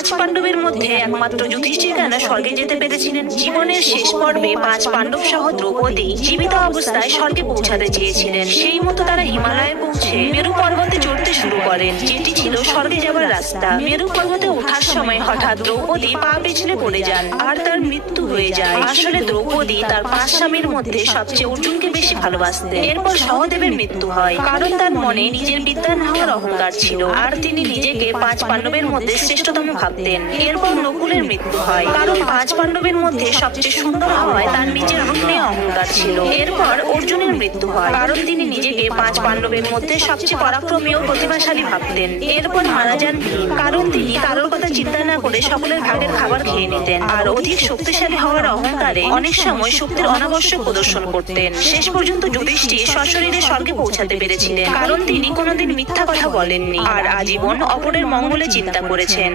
পাঁচ পাণ্ডবের মধ্যে একমাত্র যুধিষ্ঠির কেন স্বর্গে যেতে পেরেছিলেন? জীবনের শেষ পর্বে পাঁচ পাণ্ডব সহ দ্রৌপদী জীবিত অবস্থায় স্বর্গে পৌঁছাতে চেয়েছিলেন। সেই মতো তারা হিমালয়ে পৌঁছে মেরু পর্বতে চড়তে শুরু করেন, যেটি ছিল স্বর্গে যাওয়ার রাস্তা। মেরু পর্বতে ওঠার সময় হঠাৎ দ্রৌপদী পা পিছলে পড়ে যান আর তার মৃত্যু হয়ে যায়। আসলে দ্রৌপদী তার পাঁচ স্বামীর মধ্যে সবচেয়ে অর্জুনকে বেশি ভালোবাসতেন। এরপর সহদেবের মৃত্যু হয়, কারণ তার মনে নিজের বিদ্যান হওয়ার অহংকার ছিল আর তিনি নিজেকে পাঁচ পাণ্ডবের মধ্যে শ্রেষ্ঠতম ভাবতেন। এরপর নকুলের মৃত্যু হয়, কারণ পাঁচ পাণ্ডবের মধ্যে সবচেয়ে সুন্দর হওয়ায় তার নিজের রূপ নিয়ে অহংকার ছিল। এরপর অর্জুনের মৃত্যু হয়, কারণ তিনি নিজেকে পাঁচ পাণ্ডবের মধ্যে সবচেয়ে পরাক্রমী ও প্রতিভাশালী ভাবতেন। এরপর মারা যান ভীম, কারণ তিনি কারোর কথা চিন্তা না করে সকলের ভাগের খাবার খেয়ে নিতেন আর অধিক শক্তিশালী হওয়ার অহংকারে অনেক সময় শক্তির অনাবশ্যক প্রদর্শন করতেন। শেষ পর্যন্ত যুধিষ্ঠির সশরীরে স্বর্গে পৌঁছাতে পেরেছিলেন, কারণ তিনি কোনোদিন মিথ্যা কথা বলেননি আর আজীবন অপরের মঙ্গলে চিন্তা করেছেন।